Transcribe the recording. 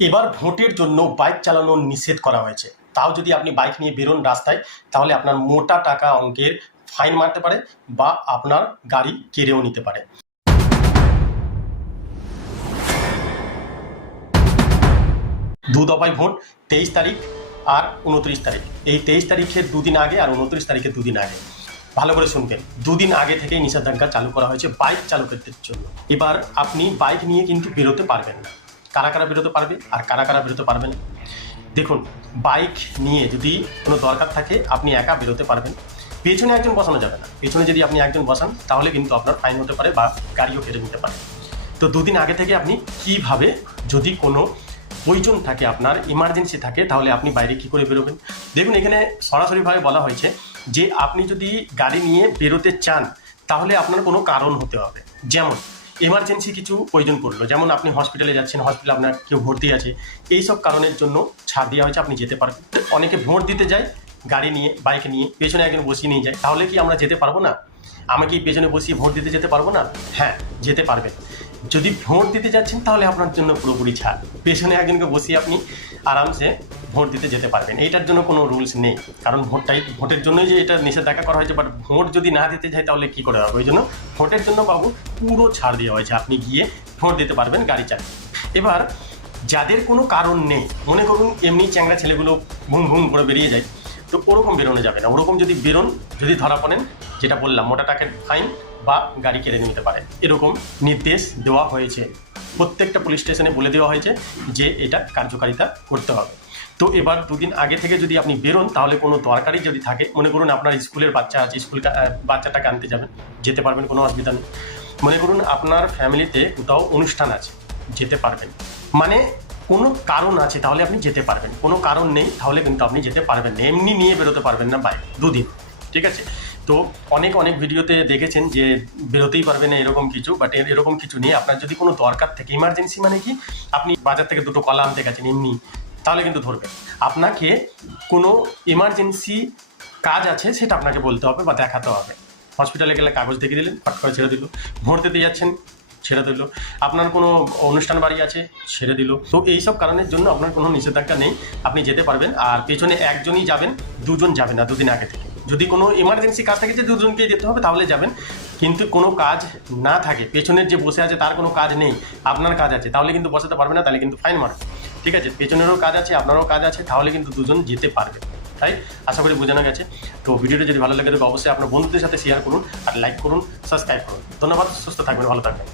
এবার ভোটের জন্য বাইক চালানো নিষেধ করা হয়েছে। তাও যদি আপনি বাইক নিয়ে বেরোন রাস্তায়, তাহলে আপনার মোটা টাকা অঙ্কের ফাইন মারতে পারে বা আপনার গাড়ি কেড়েও নিতে পারে। দু দফায় ভোট, 23 তারিখ আর 29 তারিখ। এই 23 তারিখের দুদিন আগে আর 29 তারিখের দুদিন আগে ভালো করে শুনবেন, দুদিন আগে থেকেই নিষেধাজ্ঞা চালু করা হয়েছে বাইক চালকদের জন্য। এবার আপনি বাইক নিয়ে কিন্তু বেরোতে পারবেন না। কারা কারা বেরোতে পারবে আর কারা কারা বেরোতে পারবেন? দেখুন, বাইক নিয়ে যদি কোনো দরকার থাকে আপনি একা বেরোতে পারবেন, পেছনে একজন বসানো যাবে না। পেছনে যদি আপনি একজন বসান তাহলে কিন্তু আপনার ফাইন হতে পারে বা গাড়িও কেটে নিতে পারে। তো দুদিন আগে থেকে আপনি কিভাবে, যদি কোনো প্রয়োজন থাকে, আপনার ইমার্জেন্সি থাকে, তাহলে আপনি বাইরে কি করে বেরোবেন? দেখুন, এখানে সরাসরিভাবে বলা হয়েছে যে আপনি যদি গাড়ি নিয়ে বেরোতে চান তাহলে আপনার কোনো কারণ হতে হবে। যেমন এমার্জেন্সি কিছু প্রয়োজন পড়লো, যেমন আপনি হসপিটালে যাচ্ছেন, হসপিটালে আপনার কেউ ভর্তি আছে, এইসব কারণের জন্য ছাড় দেওয়া হয়েছে, আপনি যেতে পারবেন। অনেকে ভোট দিতে যায় গাড়ি নিয়ে, বাইক নিয়ে, পেছনে একজন বসিয়ে নিয়ে যায়, তাহলে কি আমরা যেতে পারবো না? আমি কি পেছনে বসিয়ে ভোট দিতে যেতে পারবো না? হ্যাঁ, যেতে পারবেন। যদি ভোট দিতে যাচ্ছেন তাহলে আপনার জন্য পুরোপুরি ছাড়, পেছনে একজনকে বসিয়ে আপনি আরামসে ভোট দিতে যেতে পারবেন। এইটার জন্য কোনো রুলস নেই, কারণ ভোটের জন্যই যে এটা নিষেধাজ্ঞা করা হয়েছে। বাট ভোট যদি না দিতে যায় তাহলে কি করে হবে? ওই জন্য ভোটের জন্য বাবু পুরো ছাড় দেওয়া হয়েছে, আপনি গিয়ে ভোট দিতে পারবেন গাড়ি চালিয়ে। এবার যাদের কোনো কারণ নেই, মনে করুন এমনি চ্যাংড়া ছেলেগুলো ঘুম ঘুম করে বেরিয়ে যায়, তো ওরকম বেরোনো যাবে না। ওরকম যদি বেরোন, যদি ধরা পড়েন, যেটা বললাম, মোটা টাকার ফাইন বা গাড়ি কেড়ে নিতে পারে, এরকম নির্দেশ দেওয়া হয়েছে। প্রত্যেকটা পুলিশ স্টেশনে বলে দেওয়া হয়েছে যে এটা কার্যকারিতা করতে হবে। তো এবার দুদিন আগে থেকে যদি আপনি বেরোন, তাহলে কোনো দরকারি যদি থাকে, মনে করুন আপনার স্কুলের বাচ্চা আছে, বাচ্চাটাকে আনতে যাবেন, যেতে পারবেন, কোনো অসুবিধা নেই। মনে করুন আপনার ফ্যামিলিতে কোথাও অনুষ্ঠান আছে, যেতে পারবেন। মানে কোনো কারণ আছে তাহলে আপনি যেতে পারবেন, কোনো কারণ নেই তাহলে কিন্তু আপনি যেতে পারবেন না। এমনি নিয়ে বেরোতে পারবেন না বাইক দুদিন, ঠিক আছে? তো অনেক ভিডিওতে দেখেছেন যে বেরোতেই পারবে না এরকম কিছু, বাট এরকম কিছু নেই। আপনার যদি কোনো দরকার থাকে, ইমার্জেন্সি মানে কি, আপনি বাজার থেকে দুটো কলা আনতে গেছেন এমনি, তাহলে কিন্তু ধরবে। আপনাকে কোনো ইমার্জেন্সি কাজ আছে সেটা আপনাকে বলতে হবে বা দেখাতে হবে। হসপিটালে গেলে কাগজ দেখিয়ে দিলেন, ফট করে ছেড়ে দিল। ভোট দিতে যাচ্ছেন, ছেড়ে দিল। আপনার কোনো অনুষ্ঠান বাড়ি আছে, ছেড়ে দিল। তো এইসব কারণের জন্য আপনার কোনো নিষেধাজ্ঞা নেই, আপনি যেতে পারবেন। আর পেছনে একজনই যাবেন, দুজন যাবেন না দুদিন আগে থেকে। যদি কোনো ইমার্জেন্সি কাজ থাকে যে দুজনকে যেতে হবে তাহলে যাবেন, কিন্তু কোনো কাজ না থাকে, পেছনের যে বসে আছে তার কোনো কাজ নেই, আপনার কাজ আছে, তাহলে কিন্তু বসাতে পারবে না, তাহলে কিন্তু ফাইন মারবে। ঠিক আছে? পেছনেরও কাজ আছে, আপনারও কাজ আছে, তাহলে কিন্তু দুজন যেতে পারবে। তাই আশা করি বোঝানো গেছে। তো ভিডিওটা যদি ভালো লাগে তবে অবশ্যই আপনার বন্ধুদের সাথে শেয়ার করুন, আর লাইক করুন, সাবস্ক্রাইব করুন। ধন্যবাদ, সুস্থ থাকবেন, ভালো থাকবেন।